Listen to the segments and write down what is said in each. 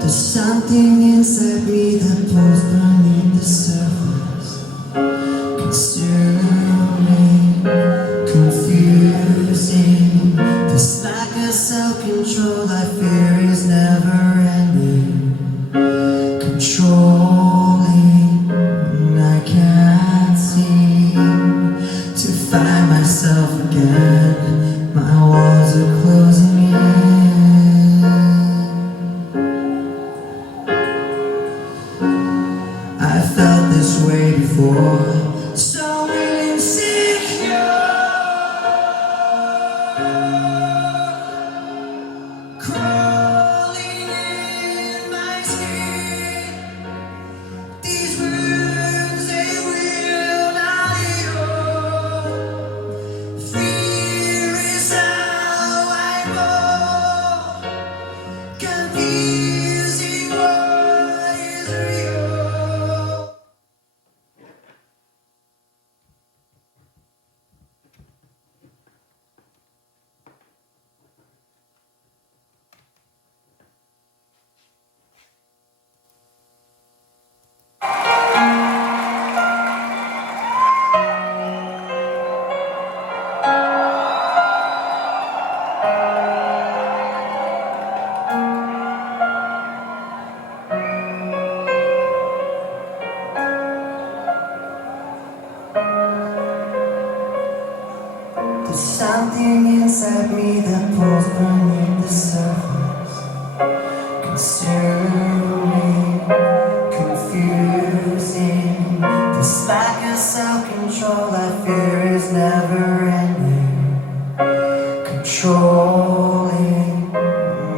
There's something inside me that pulls beneath the surface, consuming, confusing. This lack of self-control I fear is never ending, controlling. I can't seem to find myself again. My walls are closing in. I felt this way before, so insecure, crawling in my skin. These wounds, they will not heal. Fear is how I go, confusing what is real. There's something inside me that pulls beneath the surface, consuming, confusing. This lack of self-control I fear is never ending, controlling.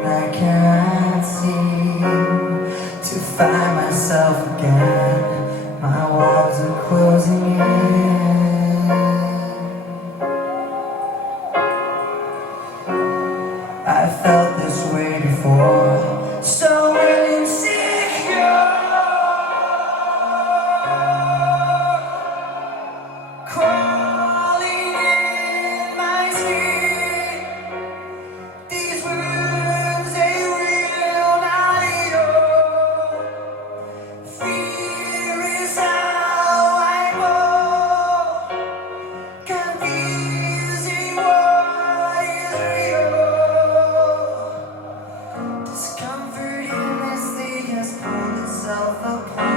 I can't seem to find myself again. My walls are closing in. I felt this way before, so insecure, crawling in my skin. These wounds, they will not heal. Fear is how I go, confusing what is real. Discomfort endlessly has pulled itself apart.